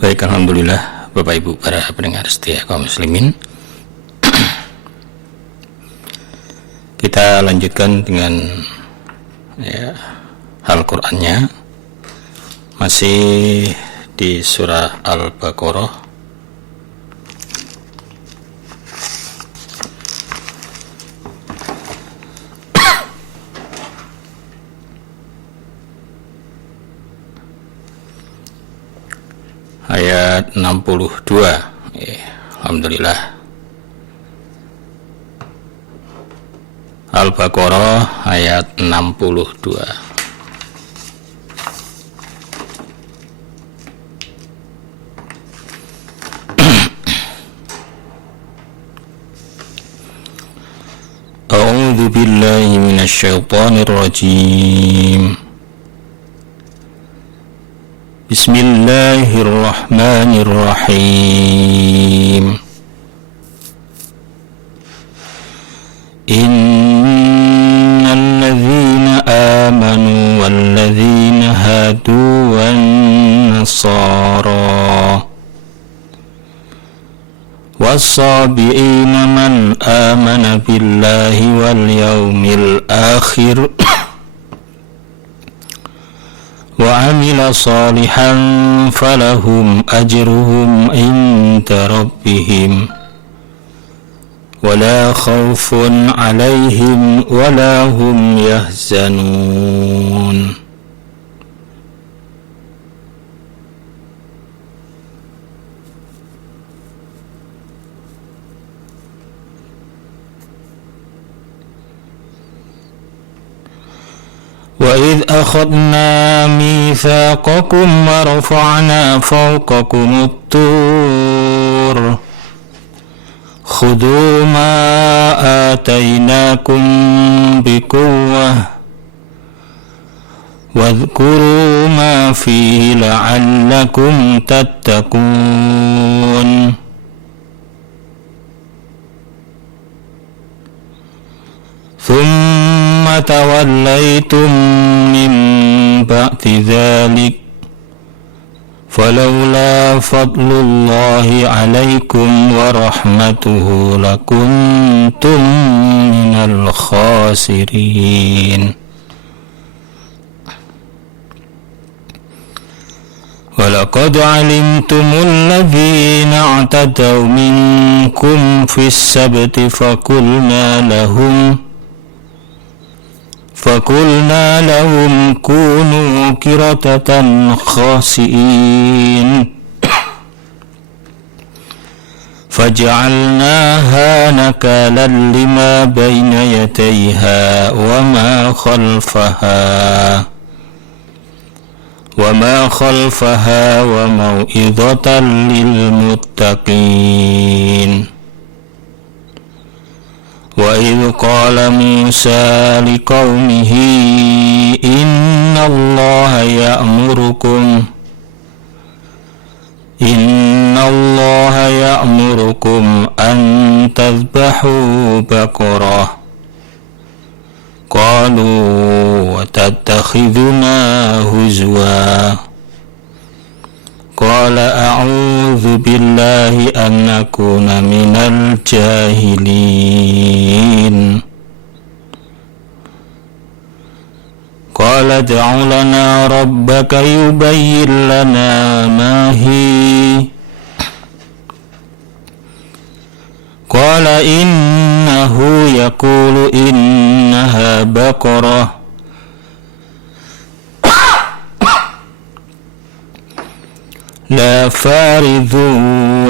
Baik, alhamdulillah Bapak Ibu para pendengar setia kaum muslimin. Kita lanjutkan dengan Al-Qur'annya, masih di surah Al-Baqarah ayat 62. Alhamdulillah. Al-Baqarah ayat 62. A'udzu billahi minasy syaithanir rajim. Bismillahirrahmanirrahim. Innal ladzina amanu wal ladzina hadu wan nasara was-sabiina man amana billahi wal yaumil akhir wa amila salihan falahum ajruhum inda rabbihim wala khawfun alaihim wala hum yahzanun. وَإِذْ أَخَذْنَا مِيثَاقَكُمْ وَرَفَعْنَا فَوْقَكُمُ الطُّورَ خُذُوا مَا آتَيْنَاكُمْ بِقُوَّةٍ وَاذْكُرُوا مَا فِيهِ لَعَلَّكُمْ تَتَّقُونَ. ثُمَّ تَوَلَّيْتُمْ مِنْ بَعْدِ ذَلِكَ فَلَوْلَا فَضْلُ اللَّهِ عَلَيْكُمْ وَرَحْمَتُهُ لَكُنْتُمْ مِنَ الْخَاسِرِينَ. وَلَقَدْ عَلِمْتُمُ الَّذِينَ اعْتَدَوْا مِنْكُمْ فِي السَّبْتِ فَقُلْنَا لَهُمْ كُونُوا قِرَدَةً خَاسِئِينَ فَجَعَلْنَاهَا نَكَالًا لِمَا بَيْنَ يَدَيْهَا وَمَا خَلْفَهَا وَمَوْعِظَةً لِلْمُتَّقِينَ. وَإِذْ قَالَ مُوسَى لِقَوْمِهِ إِنَّ اللَّهَ يَأْمُرُكُمْ أَن تَذْبَحُوا بَقَرَةً قَالُوا وَتَتَّخِذُنَا هُزُوًا قَالَ أَعُوذُ بِاللَّهِ أَنْ أَكُونَ مِنَ الْجَاهِلِينَ قَالَ ادْعُ لَنَا رَبَّكَ يُبَيِّنْ لَنَا مَا هِيَ قَالَ إِنَّهُ يَقُولُ إِنَّهَا بَقَرَةٌ لا فارض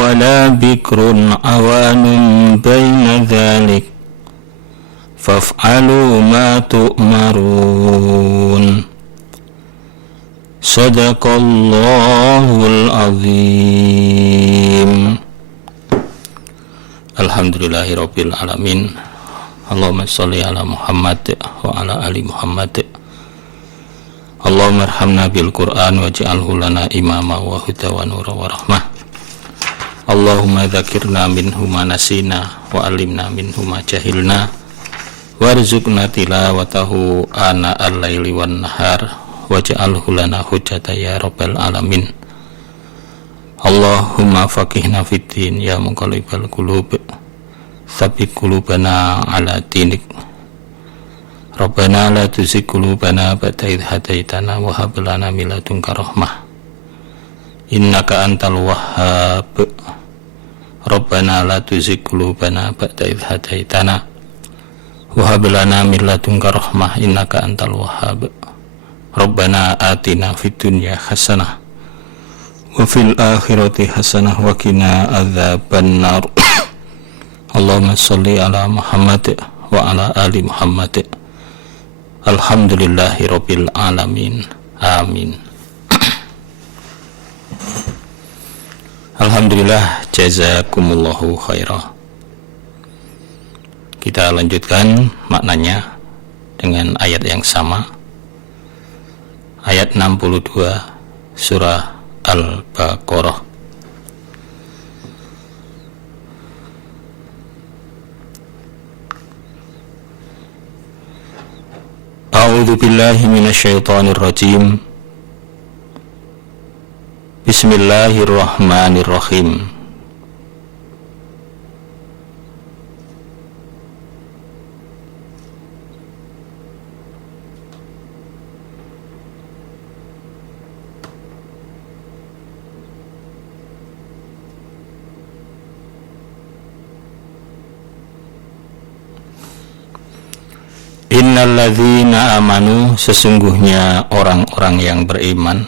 ولا بكر عوان بين ذلك فافعلوا ما تؤمرون. صدق الله العظيم. Alhamdulillahirabbil alamin. Allahumma shalli ala Muhammad wa ala ali Muhammad. Allahumma arhamna bil Qur'an waj'alhu lana imama wa huda wa nura wa rahmah. Allahumma dzakirna minhu ma nasina wa alimna minhu ma jahilna warzuqna tilawatahu ana al-laili wan nahar waj'alhu lana hujjata ya rabbal alamin. Allahumma faqihna fiddin ya muqallibal qulub tsabbit qulubana ala dinik. Rabbana la tuzigh qulubana ba'da idh hadaitana wa hab lana min ladunka rahmah innaka antal wahhab. Rabbana la tuzigh qulubana ba'da idh hadaitana wa hab lana min ladunka rahmah innaka antal wahhab. Rabbana atina fid dunya hasanah wa fil akhirati hasanah wa qina adzabannar. Allahumma shalli ala Muhammad wa ala ali Muhammad. Alhamdulillahi rabbil alamin. Amin. Alhamdulillah, jazakumullahu khairah. Kita lanjutkan maknanya dengan ayat yang sama. Ayat 62 surah Al-Baqarah. A'udzu billahi minasyaitonir rajim. Bismillahirrahmanirrahim. Innalladzina amanu, sesungguhnya orang-orang yang beriman,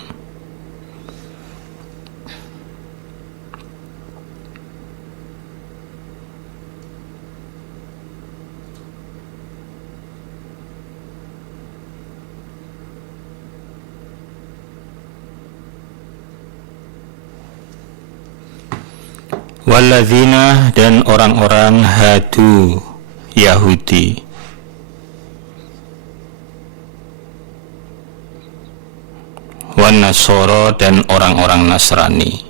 walladzina, dan orang-orang hadu Yahudi, wan nasoro, dan orang-orang Nasrani,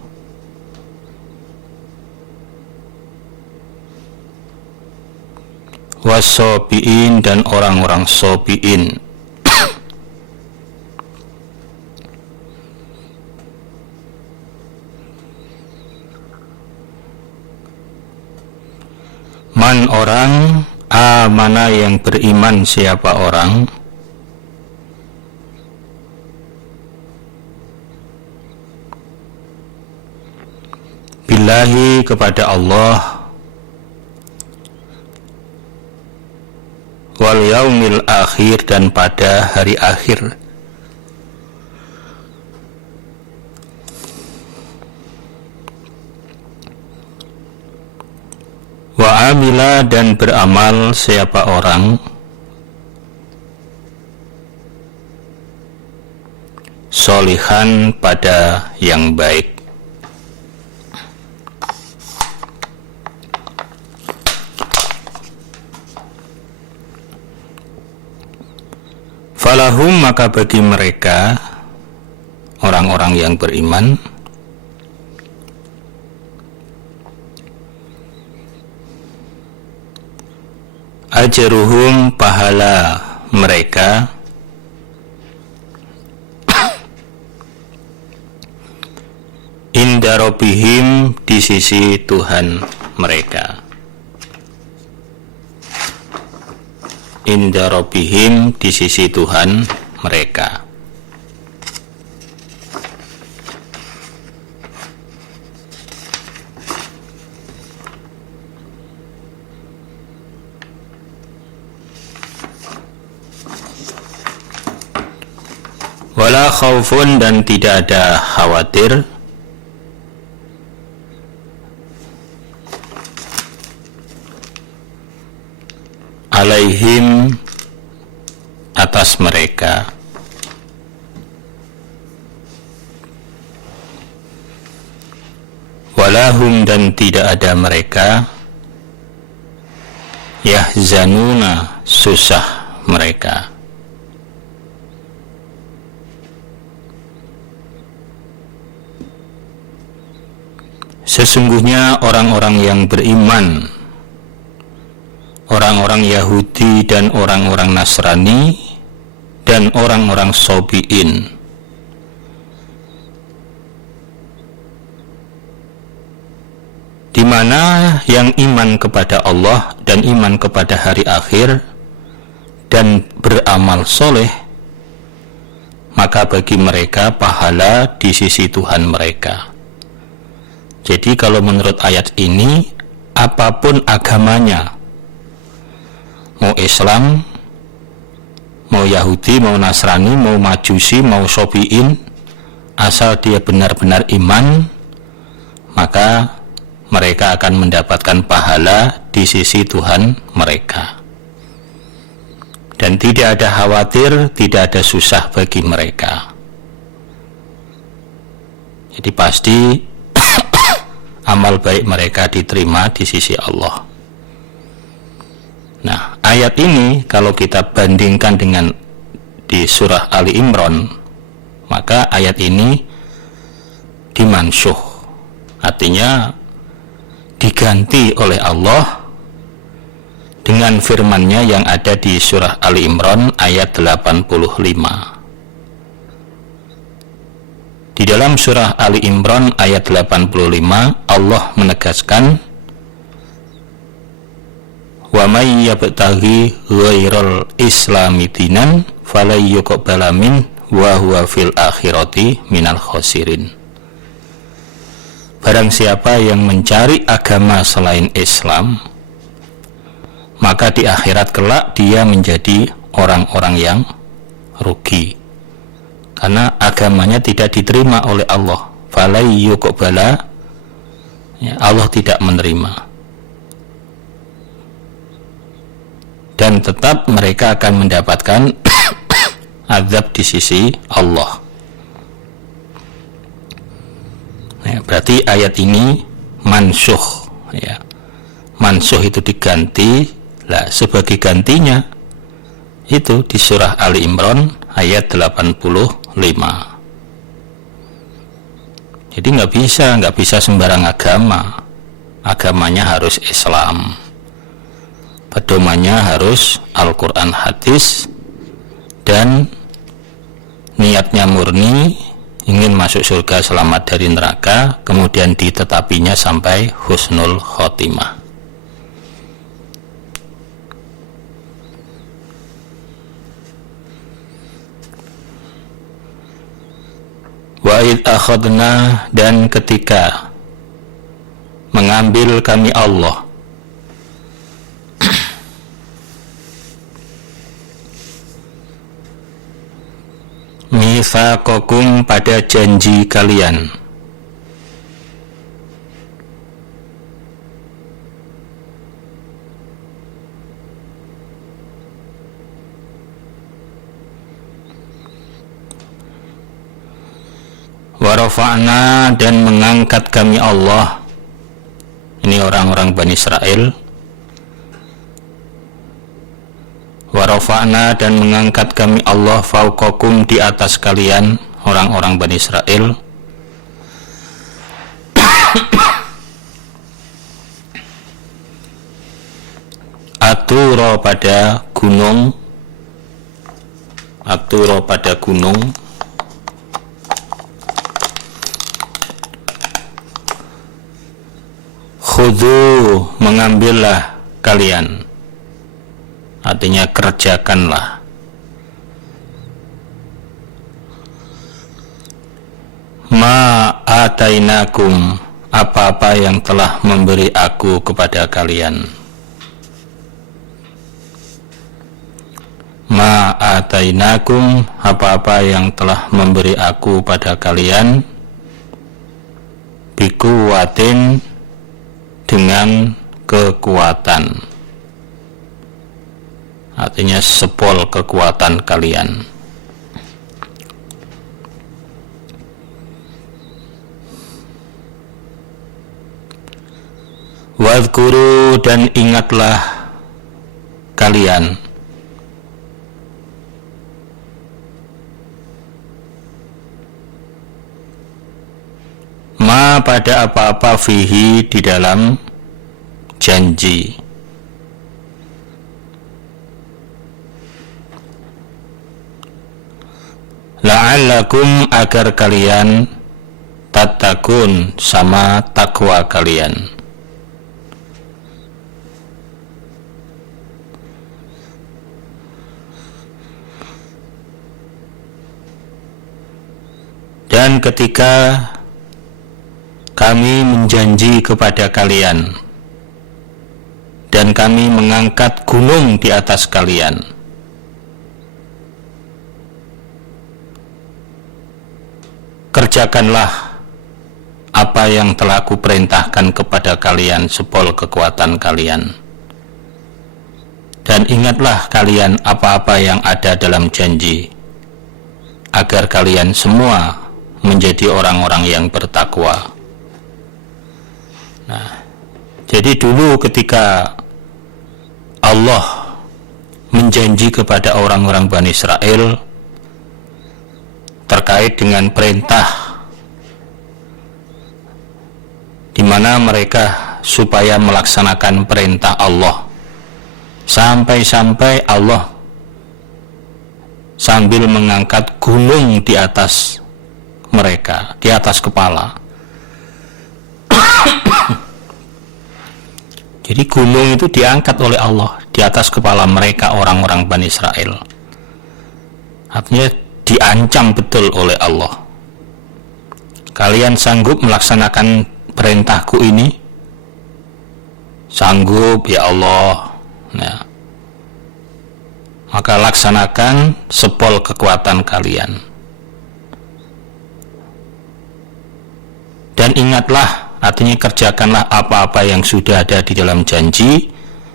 wasobiin, dan orang-orang sobiin, man, orang, amana, yang beriman siapa orang, billahi, kepada Allah, wal yaumil akhir, dan pada hari akhir, wa amila, dan beramal siapa orang solihan, pada yang baik. Falahum, maka bagi mereka orang-orang yang beriman, ajruhum, pahala mereka, inda rabbihim, di sisi Tuhan mereka. Inda rabbihim, di sisi Tuhan mereka. Wala khaufun, dan tidak ada khawatir, alaihim, atas mereka, walahum, dan tidak ada mereka, yahzanuna, susah mereka. Sesungguhnya orang-orang yang beriman, orang-orang Yahudi dan orang-orang Nasrani dan orang-orang Sobiin, mana yang iman kepada Allah dan iman kepada hari akhir dan beramal soleh, maka bagi mereka pahala di sisi Tuhan mereka. Jadi kalau menurut ayat ini, apapun agamanya, mau Islam, mau Yahudi, mau Nasrani, mau Majusi, mau Syofi'in, asal dia benar-benar iman, maka mereka akan mendapatkan pahala di sisi Tuhan mereka. Dan tidak ada khawatir, tidak ada susah bagi mereka. Jadi pasti amal baik mereka diterima di sisi Allah. Nah, ayat ini kalau kita bandingkan dengan di surah Ali Imran, maka ayat ini dimansuh, artinya diganti oleh Allah dengan firman-Nya yang ada di surah Ali Imran ayat 85. Di dalam surah Ali Imran ayat 85, Allah menegaskan, wa may yabtaghi ghairal islami dinan falay yuqbala min wa huwa fil akhirati minal khasirin. Barang siapa yang mencari agama selain Islam, maka di akhirat kelak dia menjadi orang-orang yang rugi, karena agamanya tidak diterima oleh Allah. Falay yuqbala, ya, Allah tidak menerima, dan tetap mereka akan mendapatkan azab di sisi Allah. Ya, berarti ayat ini mansuh, ya. Mansuh itu diganti. Lah, sebagai gantinya itu di surah Ali Imran ayat 85. Jadi nggak bisa sembarang agama. Agamanya harus Islam, pedomannya harus Al-Quran, hadis, dan niatnya murni, ingin masuk surga, selamat dari neraka, kemudian ditetapinya sampai husnul khotimah. Wa id akhadna, dan ketika mengambil kami Allah mitsaqakum, pada janji kalian, wa rafa'na, dan mengangkat kami Allah, ini orang-orang Bani Israel, wa rafa'na, dan mengangkat kami Allah fauqakum, di atas kalian, orang-orang Bani Israel, aturo, pada gunung, aturo, pada gunung, khudhu, mengambillah kalian, artinya kerjakanlah, ma atainakum, apa-apa yang telah memberi aku kepada kalian, ma atainakum, apa-apa yang telah memberi aku pada kalian, bikuwatin, dengan kekuatan, artinya sepol kekuatan kalian. Wadhkuru, dan ingatlah kalian, ma, pada apa-apa, fihi, di dalam janji, la'allakum, agar kalian tattaqun, sama takwa kalian. Dan ketika kami menjanji kepada kalian dan kami mengangkat gunung di atas kalian, kerjakanlah apa yang telah aku perintahkan kepada kalian sepol kekuatan kalian. Dan ingatlah kalian apa-apa yang ada dalam janji, agar kalian semua menjadi orang-orang yang bertakwa. Nah, jadi dulu ketika Allah menjanji kepada orang-orang Bani Israel terkait dengan perintah di mana mereka supaya melaksanakan perintah Allah, sampai-sampai Allah sambil mengangkat gunung di atas mereka, di atas kepala. Jadi gunung itu diangkat oleh Allah di atas kepala mereka, orang-orang Bani Israel. Artinya diancam betul oleh Allah. Kalian sanggup melaksanakan perintahku ini? Sanggup ya Allah. Nah, maka laksanakan sepol kekuatan kalian. Dan ingatlah, artinya kerjakanlah apa-apa yang sudah ada di dalam janji,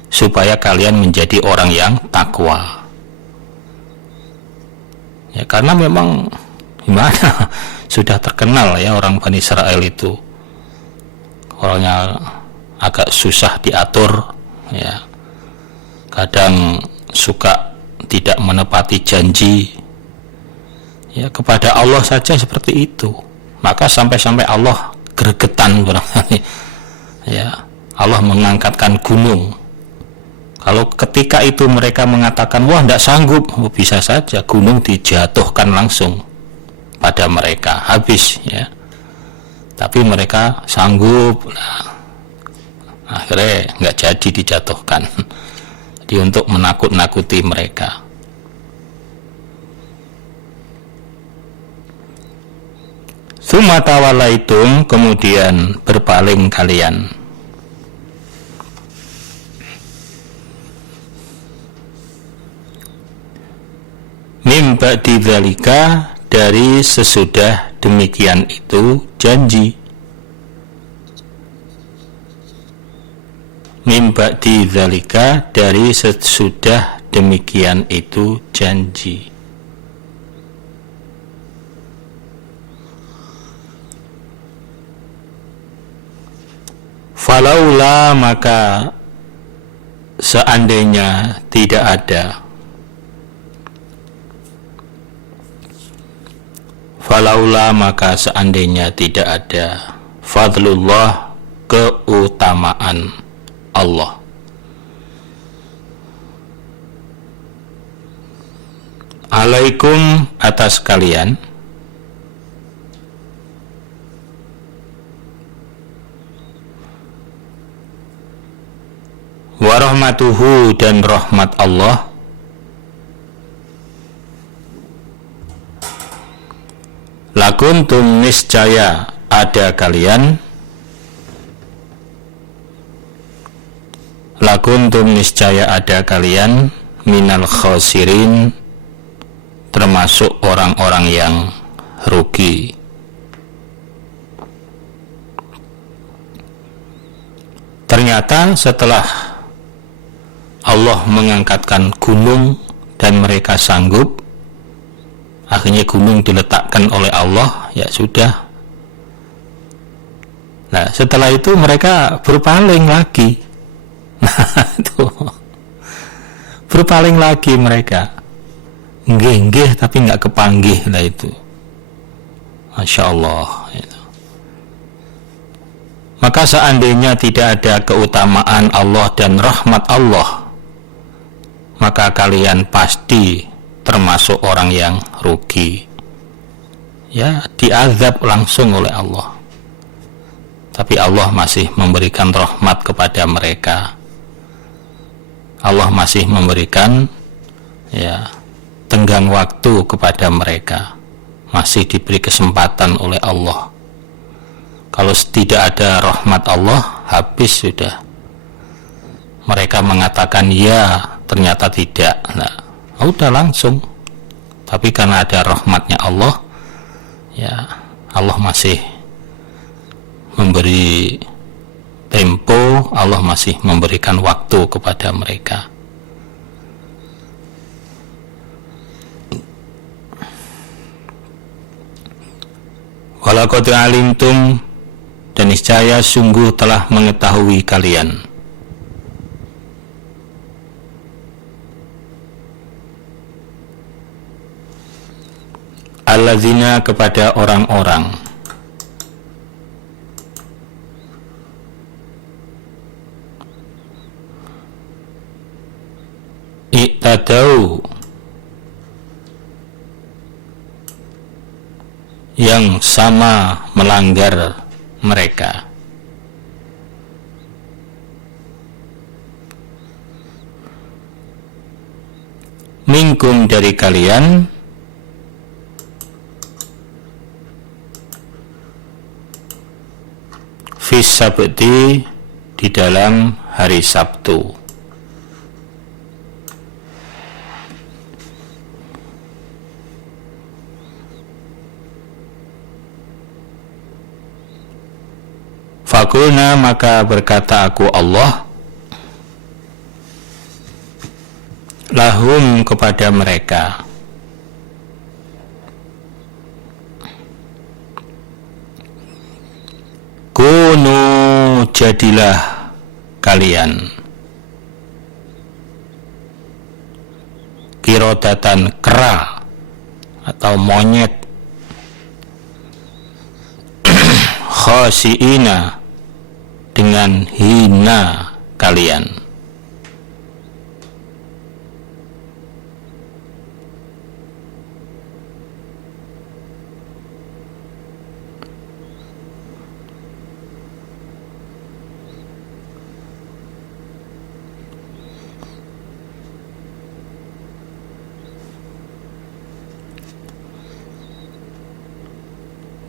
supaya kalian menjadi orang yang takwa. Ya, karena memang gimana, sudah terkenal ya orang Bani Israel itu orangnya agak susah diatur, ya, kadang suka tidak menepati janji, ya, kepada Allah saja seperti itu. Maka sampai-sampai Allah gregetan barangkali, ya, Allah mengangkatkan gunung. Kalau ketika itu mereka mengatakan wah tidak sanggup, bisa saja gunung dijatuhkan langsung pada mereka, habis ya. Tapi mereka sanggup. Nah, akhirnya nggak jadi dijatuhkan. Jadi untuk menakut-nakuti mereka. Tsumma tawallaitum, kemudian berpaling kalian. Mim ba'di dzalika, dari sesudah demikian itu janji. Mim ba'di dzalika, dari sesudah demikian itu janji. Falaula, maka seandainya tidak ada. Falaula, maka seandainya tidak ada fadlullah, keutamaan Allah. Alaikum, atas kalian. Warahmatuhu, dan rahmat Allah. Lakuntum, niscaya ada kalian. Lakuntum, niscaya ada kalian. Minal khosirin, termasuk orang-orang yang rugi. Ternyata setelah Allah mengangkatkan gunung dan mereka sanggup, akhirnya gunung diletakkan oleh Allah, ya sudah. Nah, setelah itu mereka berpaling lagi. Nah, itu berpaling lagi mereka. Nggih, tapi nggak kepanggih lah itu. Masya Allah. Maka seandainya tidak ada keutamaan Allah dan rahmat Allah, maka kalian pasti termasuk orang yang rugi. Ya, diazab langsung oleh Allah. Tapi Allah masih memberikan rahmat kepada mereka. Allah masih memberikan, ya, tenggang waktu kepada mereka. masih diberi kesempatan oleh Allah. Kalau tidak ada rahmat Allah, habis sudah. Mereka mengatakan ya, ternyata tidak. Nah, udah langsung. Tapi karena ada rahmatnya Allah, ya Allah masih memberi tempo, Allah masih memberikan waktu kepada mereka. Walaqad alimtum, dan niscaya sungguh telah mengetahui kalian, allazina, kepada orang-orang, i'tadau, yang sama melanggar mereka, minkum, dari kalian, fis sabti, di dalam hari Sabtu. Fakulna, maka berkata aku Allah, lahum, kepada mereka, kunu, jadilah kalian, kirodatan, kera atau monyet, khasiina, dengan hina kalian.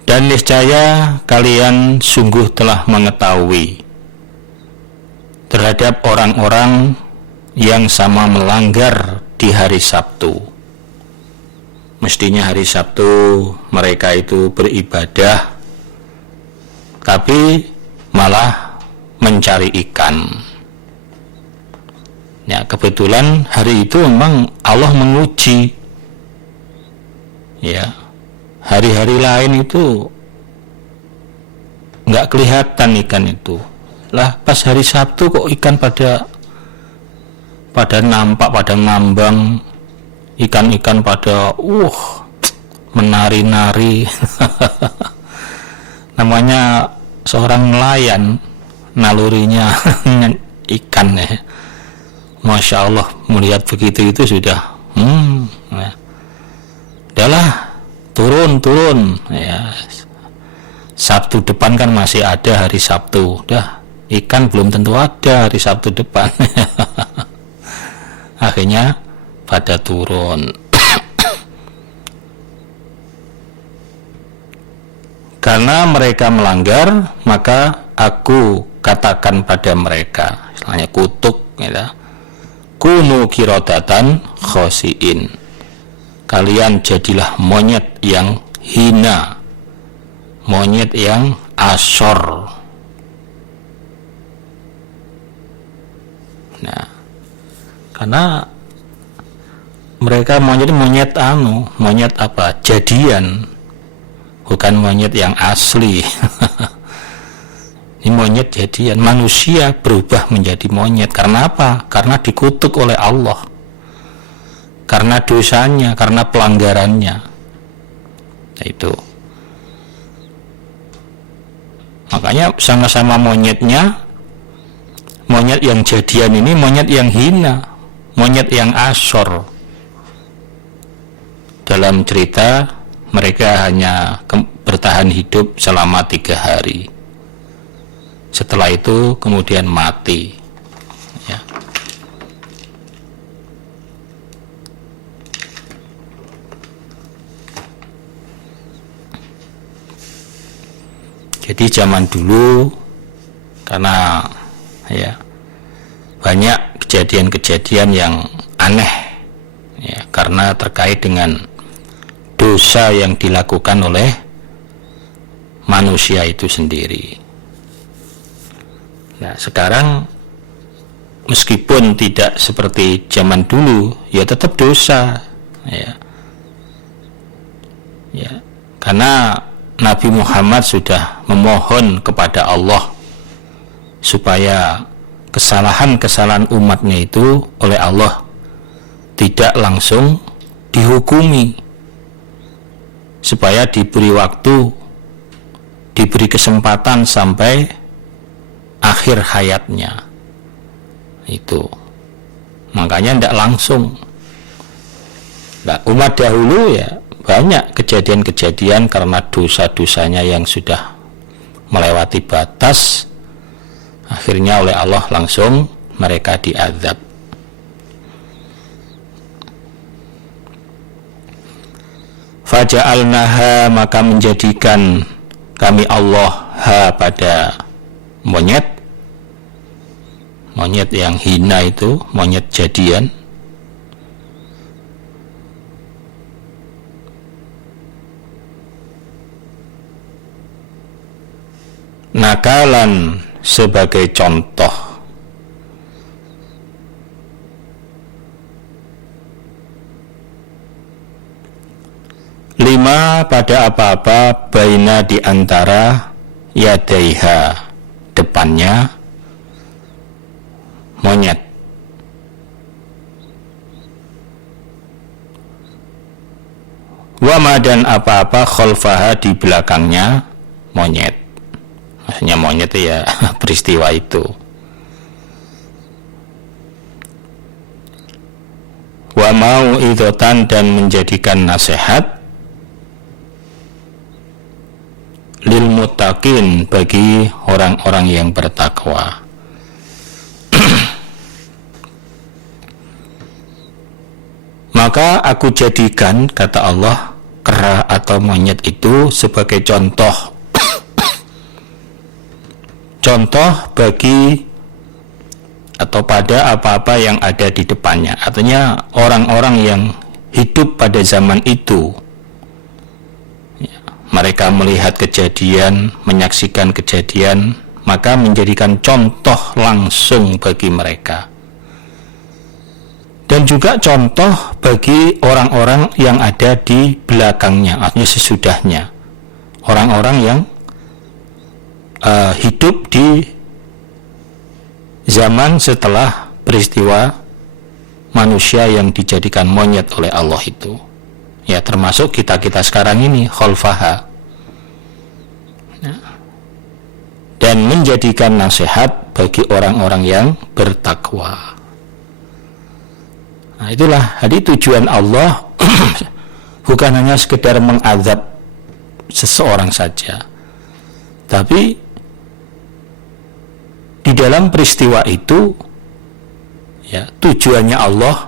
Dan niscaya kalian sungguh telah mengetahui terhadap orang-orang yang sama melanggar di hari Sabtu. Mestinya hari Sabtu mereka itu beribadah, tapi malah mencari ikan. Ya, kebetulan hari itu memang Allah menguji. Ya, hari-hari lain itu nggak kelihatan ikan itu. Lah pas hari Sabtu kok ikan pada nampak, pada ngambang, ikan-ikan pada menari-nari. Namanya seorang nelayan, nalurinya ikan ya. Masya Allah, melihat begitu itu sudah ya. Udahlah, turun ya. Sabtu depan kan masih ada hari Sabtu. Udah, ikan belum tentu ada hari Sabtu depan. Akhirnya pada turun. Karena mereka melanggar, maka aku katakan pada mereka, istilahnya kutuk ya. Kunu kirodatan khosiin, kalian jadilah monyet yang hina, monyet yang asor. Nah, karena mereka monyet apa? Jadian, bukan monyet yang asli. Ini monyet jadian. Manusia berubah menjadi monyet. Karena apa? Karena dikutuk oleh Allah, karena dosanya, karena pelanggarannya. Nah, itu. Makanya sama-sama monyetnya, monyet yang jadian ini monyet yang hina, monyet yang asor. Dalam cerita, mereka hanya bertahan hidup selama 3 hari. Setelah itu kemudian mati ya. Jadi zaman dulu karena ya banyak kejadian-kejadian yang aneh ya, karena terkait dengan dosa yang dilakukan oleh manusia itu sendiri. Nah, sekarang meskipun tidak seperti zaman dulu, ya tetap dosa ya. Ya, karena Nabi Muhammad sudah memohon kepada Allah supaya kesalahan-kesalahan umatnya itu oleh Allah tidak langsung dihukumi, supaya diberi waktu, diberi kesempatan sampai akhir hayatnya. Itu makanya tidak langsung. Nah, umat dahulu ya banyak kejadian-kejadian karena dosa-dosanya yang sudah melewati batas, akhirnya oleh Allah langsung mereka diazab. Faja'alnaha, maka menjadikan kami Allah ha pada monyet yang hina itu, monyet jadian, nakalan sebagai contoh, lima pada apa-apa, baina di antara yadaiha, depannya monyet, wama dan apa-apa khalfaha di belakangnya monyet. Maksudnya monyet itu ya peristiwa itu. Wa mau'idhatan, dan menjadikan nasihat, lil muttaqin, bagi orang-orang yang bertakwa. Maka aku jadikan, kata Allah, kera atau monyet itu sebagai contoh bagi atau pada apa-apa yang ada di depannya. Artinya orang-orang yang hidup pada zaman itu ya, mereka melihat kejadian, menyaksikan kejadian, maka menjadikan contoh langsung bagi mereka, dan juga contoh bagi orang-orang yang ada di belakangnya, artinya sesudahnya, orang-orang yang hidup di zaman setelah peristiwa manusia yang dijadikan monyet oleh Allah itu, ya termasuk kita sekarang ini, khalfaha, dan menjadikan nasihat bagi orang-orang yang bertakwa. Nah, itulah jadi tujuan Allah bukan hanya sekedar mengazab seseorang saja, tapi di dalam peristiwa itu ya tujuannya Allah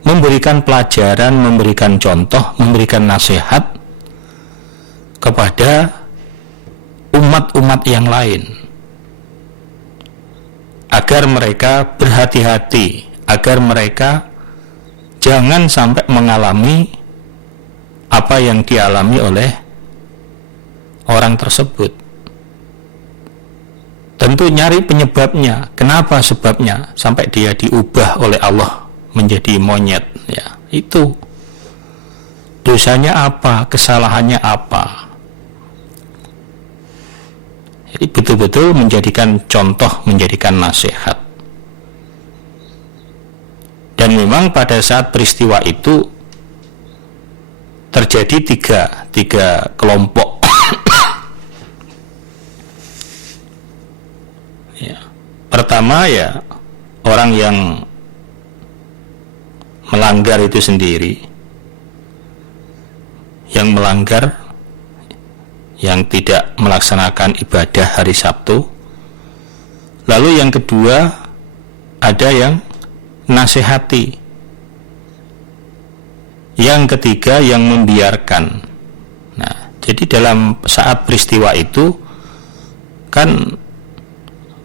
memberikan pelajaran, memberikan contoh, memberikan nasihat kepada umat-umat yang lain, agar mereka berhati-hati, agar mereka jangan sampai mengalami apa yang dialami oleh orang tersebut. Tentu nyari penyebabnya, kenapa sebabnya sampai dia diubah oleh Allah menjadi monyet, ya itu dosanya apa, kesalahannya apa. Jadi betul-betul menjadikan contoh, menjadikan nasihat. Dan memang pada saat peristiwa itu terjadi tiga kelompok. Ya. Pertama ya orang yang melanggar itu sendiri, yang melanggar, yang tidak melaksanakan ibadah hari Sabtu. Lalu yang kedua ada yang nasihati, yang ketiga yang membiarkan. Nah, Jadi dalam saat peristiwa itu kan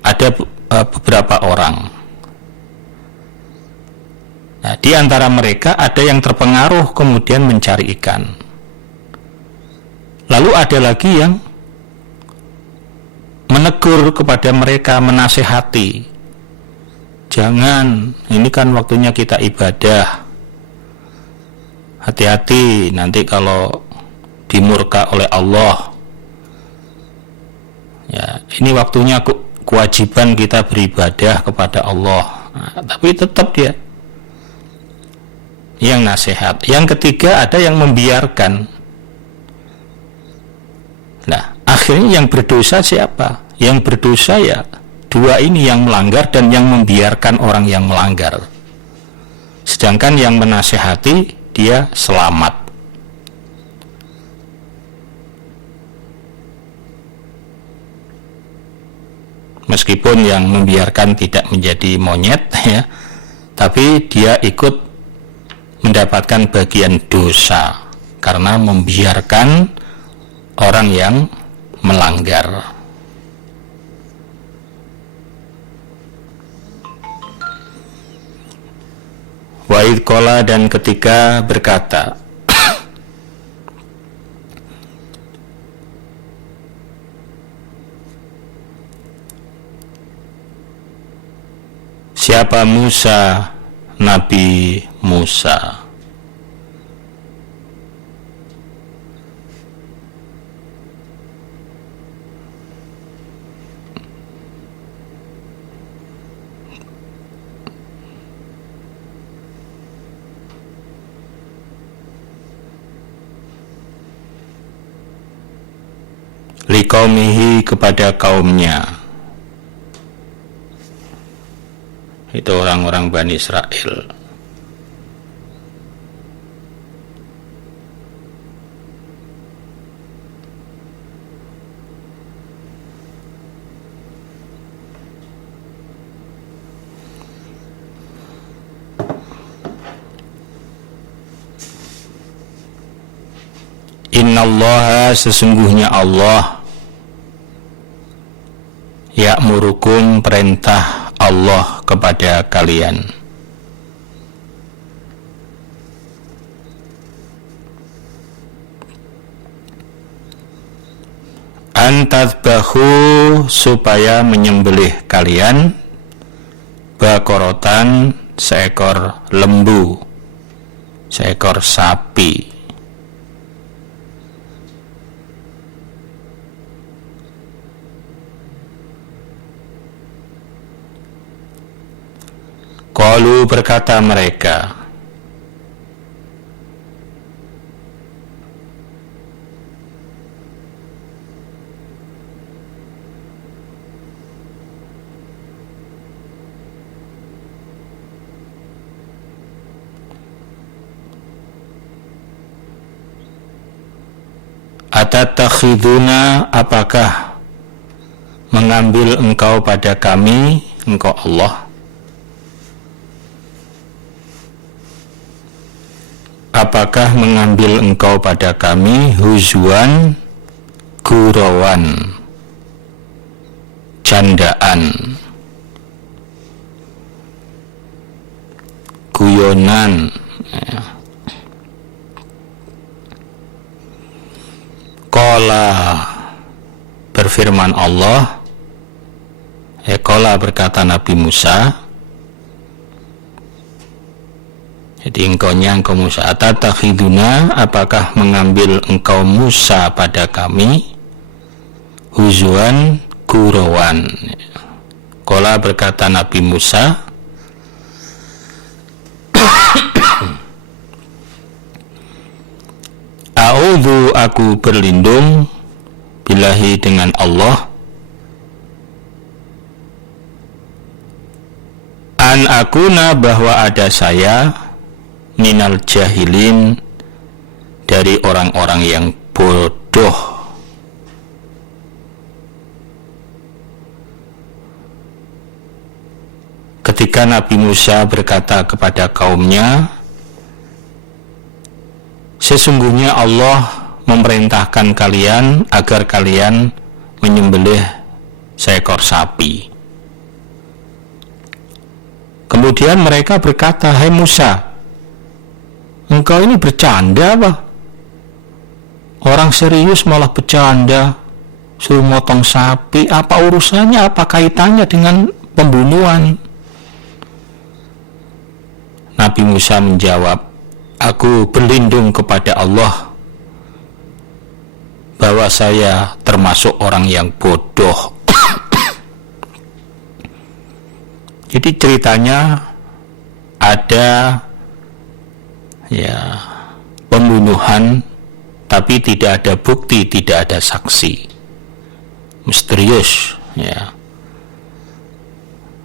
ada beberapa orang. Nah, di antara mereka ada yang terpengaruh kemudian mencari ikan. Lalu ada lagi yang menegur kepada mereka, menasehati. Jangan, ini kan waktunya kita ibadah. Hati-hati nanti kalau dimurka oleh Allah. Ya, ini waktunya kewajiban kita beribadah kepada Allah. Nah, tapi tetap dia yang nasihat. Yang ketiga ada yang membiarkan. Nah, akhirnya yang berdosa siapa? Yang berdosa ya dua ini, yang melanggar dan yang membiarkan orang yang melanggar. Sedangkan yang menasehati dia selamat. Meskipun yang membiarkan tidak menjadi monyet ya, tapi dia ikut mendapatkan bagian dosa karena membiarkan orang yang melanggar. Wa idh qala, dan ketika berkata siapa Musa, Nabi Musa. Liqaumihi, kepada kaumnya. Itu orang-orang Bani Israel. Innallaha, sesungguhnya Allah, ya'murukum, perintah Allah kepada kalian, antadbahu, supaya menyembelih kalian, bakorotan, seekor lembu, seekor sapi. Qalu, berkata mereka, atatakhiduna, apakah mengambil engkau pada kami, engkau Allah, apakah mengambil engkau pada kami huzwan, gurauan, candaan, guyonan ya. Qala, berfirman Allah, qala, berkata Nabi Musa, jadi engkau Musa, atatakhiduna, apakah mengambil engkau Musa pada kami huzwan, gurauan. Qala, berkata Nabi Musa, a'udzu, aku berlindung, billahi, dengan Allah, an akuna, bahwa ada saya, minal jahilin, dari orang-orang yang bodoh. Ketika Nabi Musa berkata kepada kaumnya, sesungguhnya Allah memerintahkan kalian agar kalian menyembelih seekor sapi. Kemudian mereka berkata, "Hai Musa, engkau ini bercanda apa? Orang serius malah bercanda, suruh motong sapi, apa urusannya, apa kaitannya dengan pembunuhan?" Nabi Musa menjawab, "Aku berlindung kepada Allah bahwa saya termasuk orang yang bodoh." Jadi ceritanya ada pembunuhan, tapi tidak ada bukti, tidak ada saksi. Misterius, ya.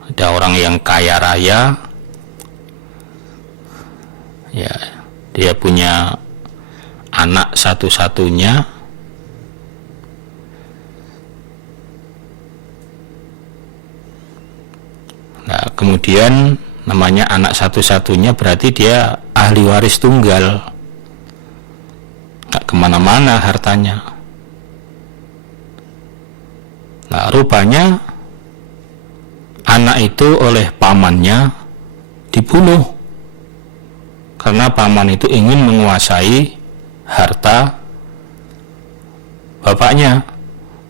Ada orang yang kaya raya, ya, dia punya anak satu-satunya. Nah, kemudian namanya anak satu-satunya berarti dia ahli waris tunggal, nggak kemana-mana hartanya. Nah, rupanya anak itu oleh pamannya dibunuh karena paman itu ingin menguasai harta bapaknya.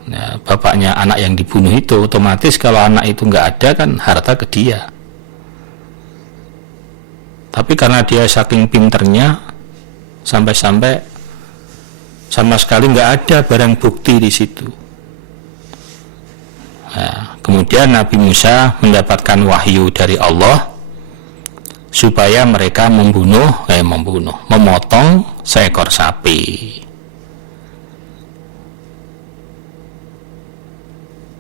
Nah, bapaknya anak yang dibunuh itu, otomatis kalau anak itu nggak ada kan harta ke dia. Tapi karena dia saking pinternya, sampai-sampai sama sekali nggak ada barang bukti di situ. Nah, kemudian Nabi Musa mendapatkan wahyu dari Allah supaya mereka memotong seekor sapi.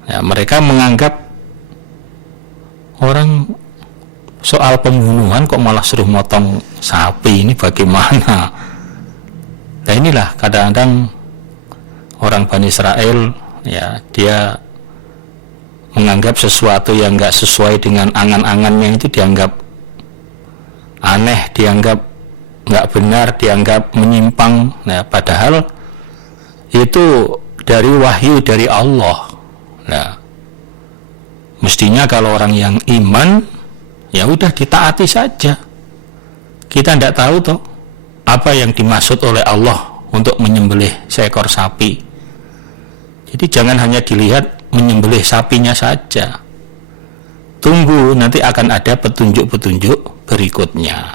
Ya, mereka menganggap orang soal pembunuhan kok malah suruh motong sapi, ini bagaimana? Nah, inilah kadang-kadang orang Bani Israel, ya, dia menganggap sesuatu yang nggak sesuai dengan angan-angannya itu dianggap aneh, dianggap nggak benar, dianggap menyimpang. Nah, padahal itu dari wahyu dari Allah. Nah, mestinya kalau orang yang iman, ya udah ditaati saja. Kita tidak tahu toh apa yang dimaksud oleh Allah untuk menyembelih seekor sapi. Jadi jangan hanya dilihat menyembelih sapinya saja. Tunggu, nanti akan ada petunjuk-petunjuk berikutnya.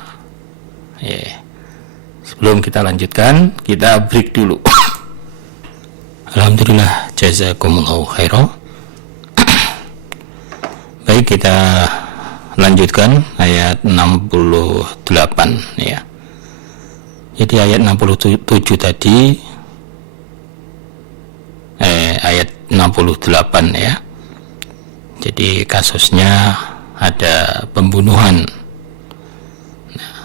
Sebelum kita lanjutkan, kita break dulu. Alhamdulillah, jazakumullahu khairan. Baik, kita lanjutkan ayat 68 ya. Jadi ayat 67 tadi ayat 68 ya. Jadi kasusnya ada pembunuhan. Nah,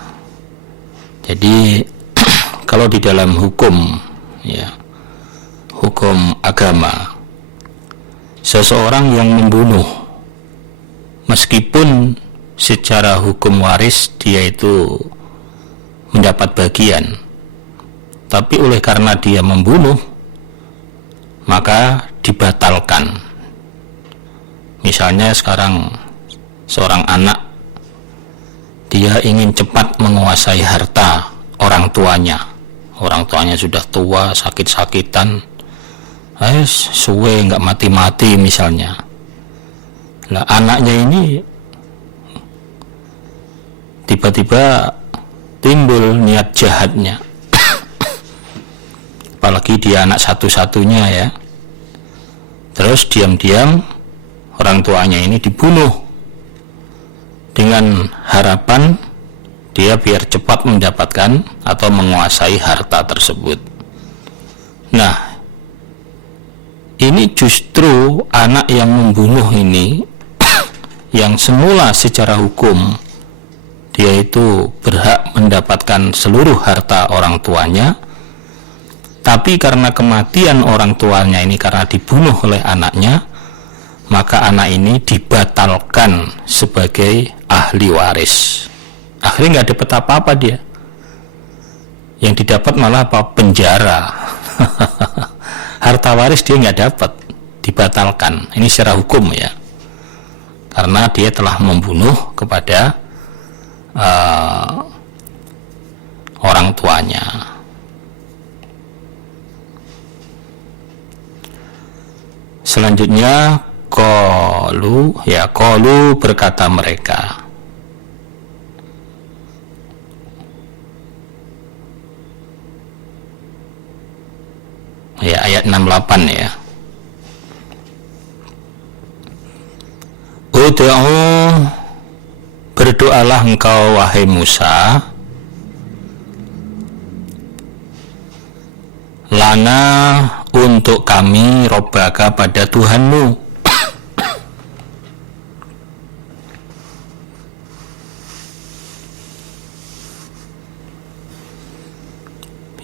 jadi kalau di dalam hukum ya, hukum agama, seseorang yang membunuh meskipun secara hukum waris dia itu mendapat bagian, tapi oleh karena dia membunuh maka dibatalkan. Misalnya sekarang seorang anak, dia ingin cepat menguasai harta orang tuanya sudah tua, sakit-sakitan, suwe nggak mati-mati misalnya. Nah, anaknya ini tiba-tiba timbul niat jahatnya. Apalagi dia anak satu-satunya ya. Terus diam-diam orang tuanya ini dibunuh dengan harapan dia biar cepat mendapatkan atau menguasai harta tersebut. Nah, ini justru anak yang membunuh ini yang semula secara hukum dia itu berhak mendapatkan seluruh harta orang tuanya, tapi karena kematian orang tuanya ini karena dibunuh oleh anaknya, maka anak ini dibatalkan sebagai ahli waris. Akhirnya nggak dapat apa-apa dia. Yang didapat malah apa? Penjara. harta waris dia nggak dapat, dibatalkan. Ini secara hukum ya, karena dia telah membunuh kepada orang tuanya. Selanjutnya qalu berkata mereka. Ya, ayat 68 ya. Ud'u, berdoalah engkau wahai Musa, lana, untuk kami, Rabbaka, pada Tuhanmu.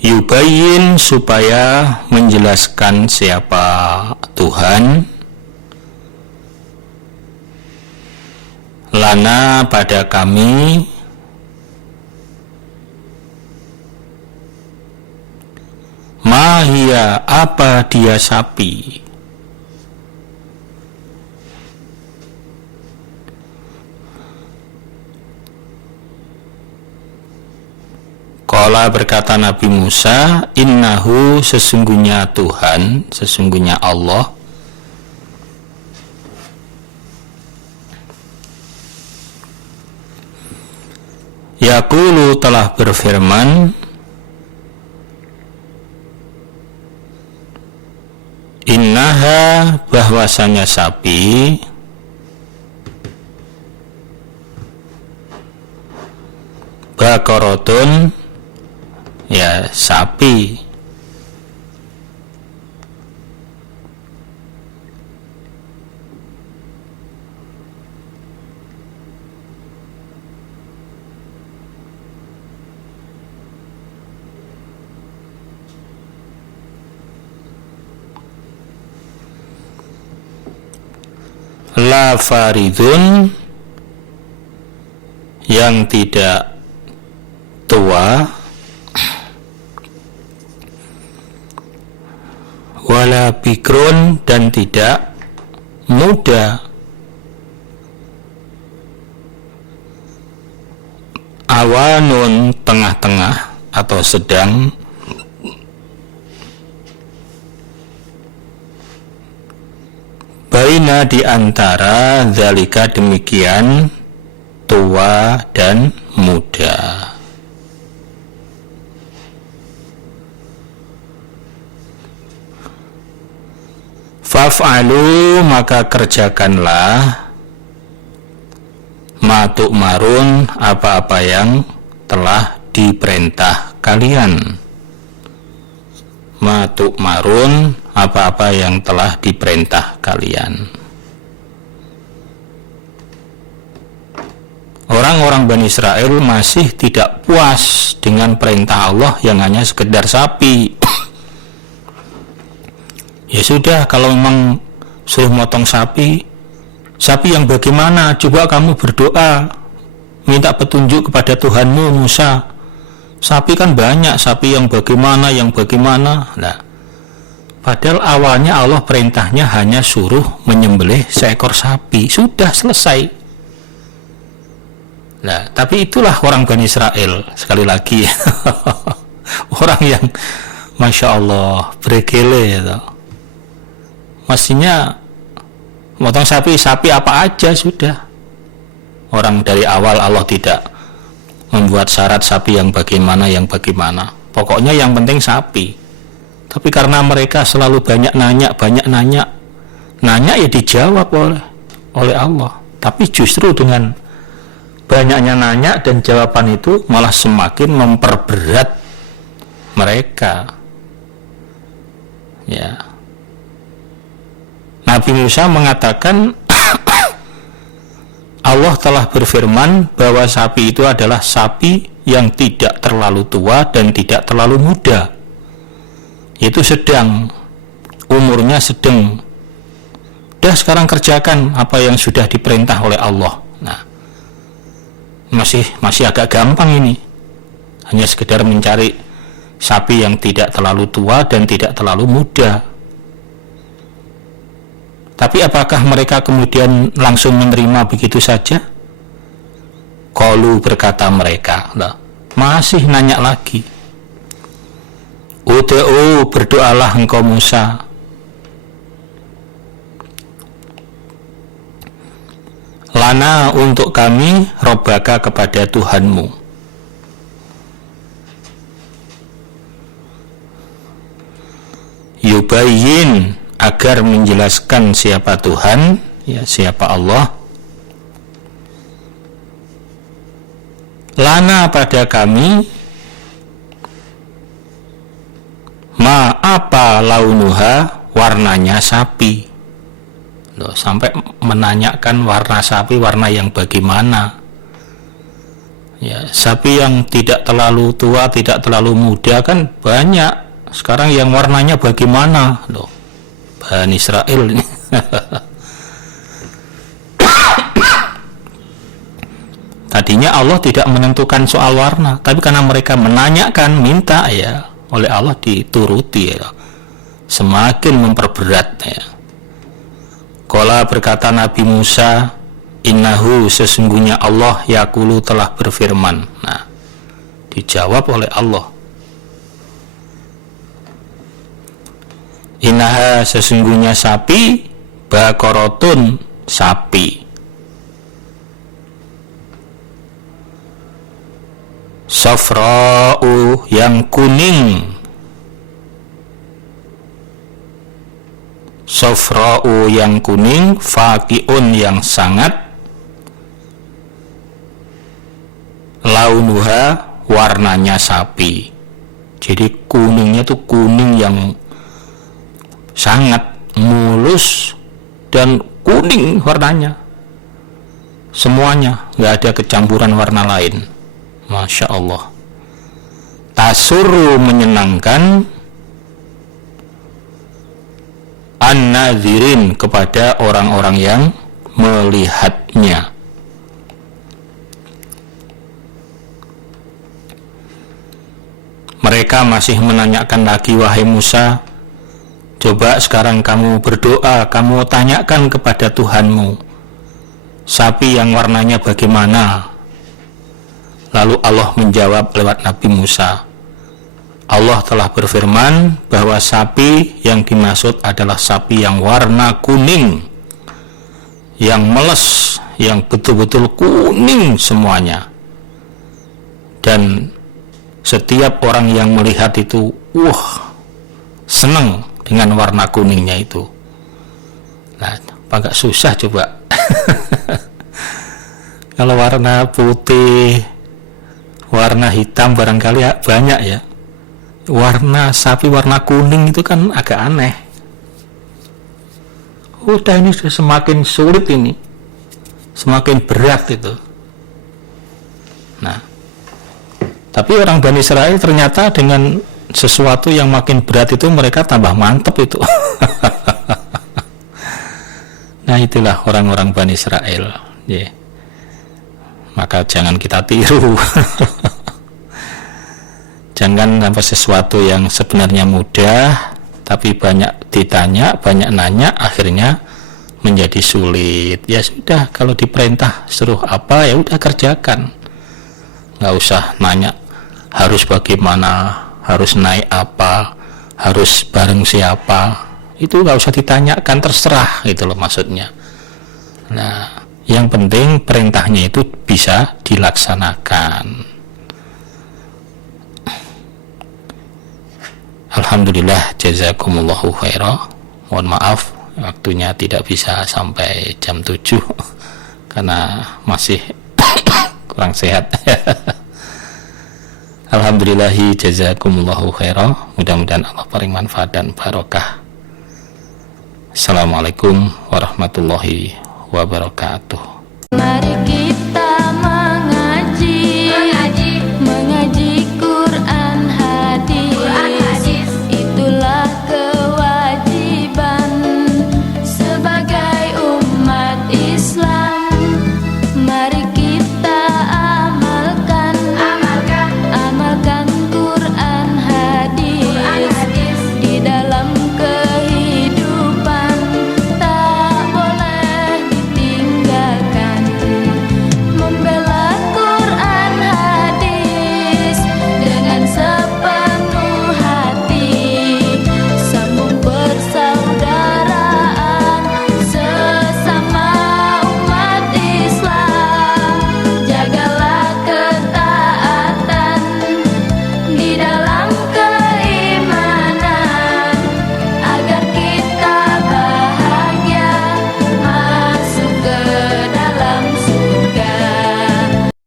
Yubayyin, supaya menjelaskan siapa Tuhan, lana, pada kami, mahia, apa dia sapi, Qala, berkata Nabi Musa, innahu, sesungguhnya Tuhan, sesungguhnya Allah, yaqulu, telah berfirman, innaha, bahwasanya sapi, baqaratun, ya sapi, la faridun, yang tidak tua, wala bikrun, dan tidak muda, awanun, tengah-tengah atau sedang, baina, di antara, zalika, demikian, tua dan muda. Faf'alu, maka kerjakanlah, ma tu'marun, apa-apa yang telah diperintah kalian. Ma tu'marun, apa-apa yang telah diperintah kalian. Orang-orang Bani Israel masih tidak puas dengan perintah Allah yang hanya sekedar sapi. Ya sudah, kalau memang suruh motong sapi yang bagaimana? Coba kamu berdoa, minta petunjuk kepada Tuhanmu, Musa. Sapi kan banyak, sapi yang bagaimana, Nah, padahal awalnya Allah perintahnya hanya suruh menyembelih seekor sapi. Sudah selesai. Nah, tapi itulah orang Bani Israel, sekali lagi. Orang yang Masya Allah, bergele ya. Mestinya motong sapi apa aja sudah. Orang dari awal Allah tidak membuat syarat sapi yang bagaimana. Pokoknya yang penting sapi. Tapi karena mereka selalu banyak nanya ya dijawab oleh Allah. Tapi justru dengan banyaknya nanya dan jawaban itu malah semakin memperberat mereka. Ya. Nabi Musa mengatakan Allah telah berfirman bahwa sapi itu adalah sapi yang tidak terlalu tua dan tidak terlalu muda. Itu sedang, umurnya sedang. Udah, sekarang kerjakan apa yang sudah diperintah oleh Allah. Nah, masih agak gampang ini. Hanya sekedar mencari sapi yang tidak terlalu tua dan tidak terlalu muda. Tapi apakah mereka kemudian langsung menerima begitu saja? Qalu, berkata mereka, lah, masih nanya lagi. Ud'u, berdoalah engkau Musa. Lana, untuk kami, Rabbaka, kepada Tuhanmu. Yubayyin, agar menjelaskan siapa Tuhan, ya, siapa Allah. Lana, pada kami, ma, apa launuha, warnanya sapi. Loh, sampai menanyakan warna sapi, warna yang bagaimana. Ya, sapi yang tidak terlalu tua, tidak terlalu muda kan banyak. Sekarang yang warnanya bagaimana? Loh, Bani Israel ini. Tadinya Allah tidak menentukan soal warna, tapi karena mereka menanyakan, minta, ya, oleh Allah dituruti, ya. Semakin memperberat, ya. Qala, berkata Nabi Musa, innahu, sesungguhnya Allah, yaqulu, telah berfirman. Nah, dijawab oleh Allah. Innaha, sesungguhnya sapi, baqaratun, sapi, safra'u, yang kuning, safra'u, yang kuning, faqi'un, yang sangat, launuha, warnanya sapi. Jadi kuningnya tuh kuning yang sangat mulus dan kuning warnanya, semuanya, nggak ada kecampuran warna lain. Masya Allah. Tasuru, menyenangkan, an-nadhirin, kepada orang-orang yang melihatnya. Mereka masih menanyakan lagi, wahai Musa, coba sekarang kamu berdoa, kamu tanyakan kepada Tuhanmu, sapi yang warnanya bagaimana? Lalu Allah menjawab lewat Nabi Musa, Allah telah berfirman bahwa sapi yang dimaksud adalah sapi yang warna kuning, yang meles, yang betul-betul kuning semuanya. Dan setiap orang yang melihat itu, senang dengan warna kuningnya itu. Nah, agak susah coba. Kalau warna putih, warna hitam barangkali ya, banyak ya. Warna sapi warna kuning itu kan agak aneh. Udah, ini sudah semakin sulit ini, semakin berat itu. Nah, tapi orang Bani Israel ternyata dengan sesuatu yang makin berat itu mereka tambah mantep itu. Nah, itulah orang-orang Bani Israel, yeah. Maka jangan kita tiru. Jangan sampai sesuatu yang sebenarnya mudah tapi banyak ditanya, banyak nanya, akhirnya menjadi sulit. Ya sudah, kalau diperintah suruh apa, ya udah kerjakan. Nggak usah nanya harus bagaimana, harus naik apa, harus bareng siapa. Itu nggak usah ditanyakan, terserah gitu loh maksudnya. Nah, yang penting perintahnya itu bisa dilaksanakan. Alhamdulillah, jazakumullahu khairan. Mohon maaf waktunya tidak bisa sampai jam 7 karena masih kurang sehat. Alhamdulillahi jazakumullahu khairan. Mudah-mudahan Allah paling manfaat dan barokah. Assalamualaikum warahmatullahi wabarakatuh.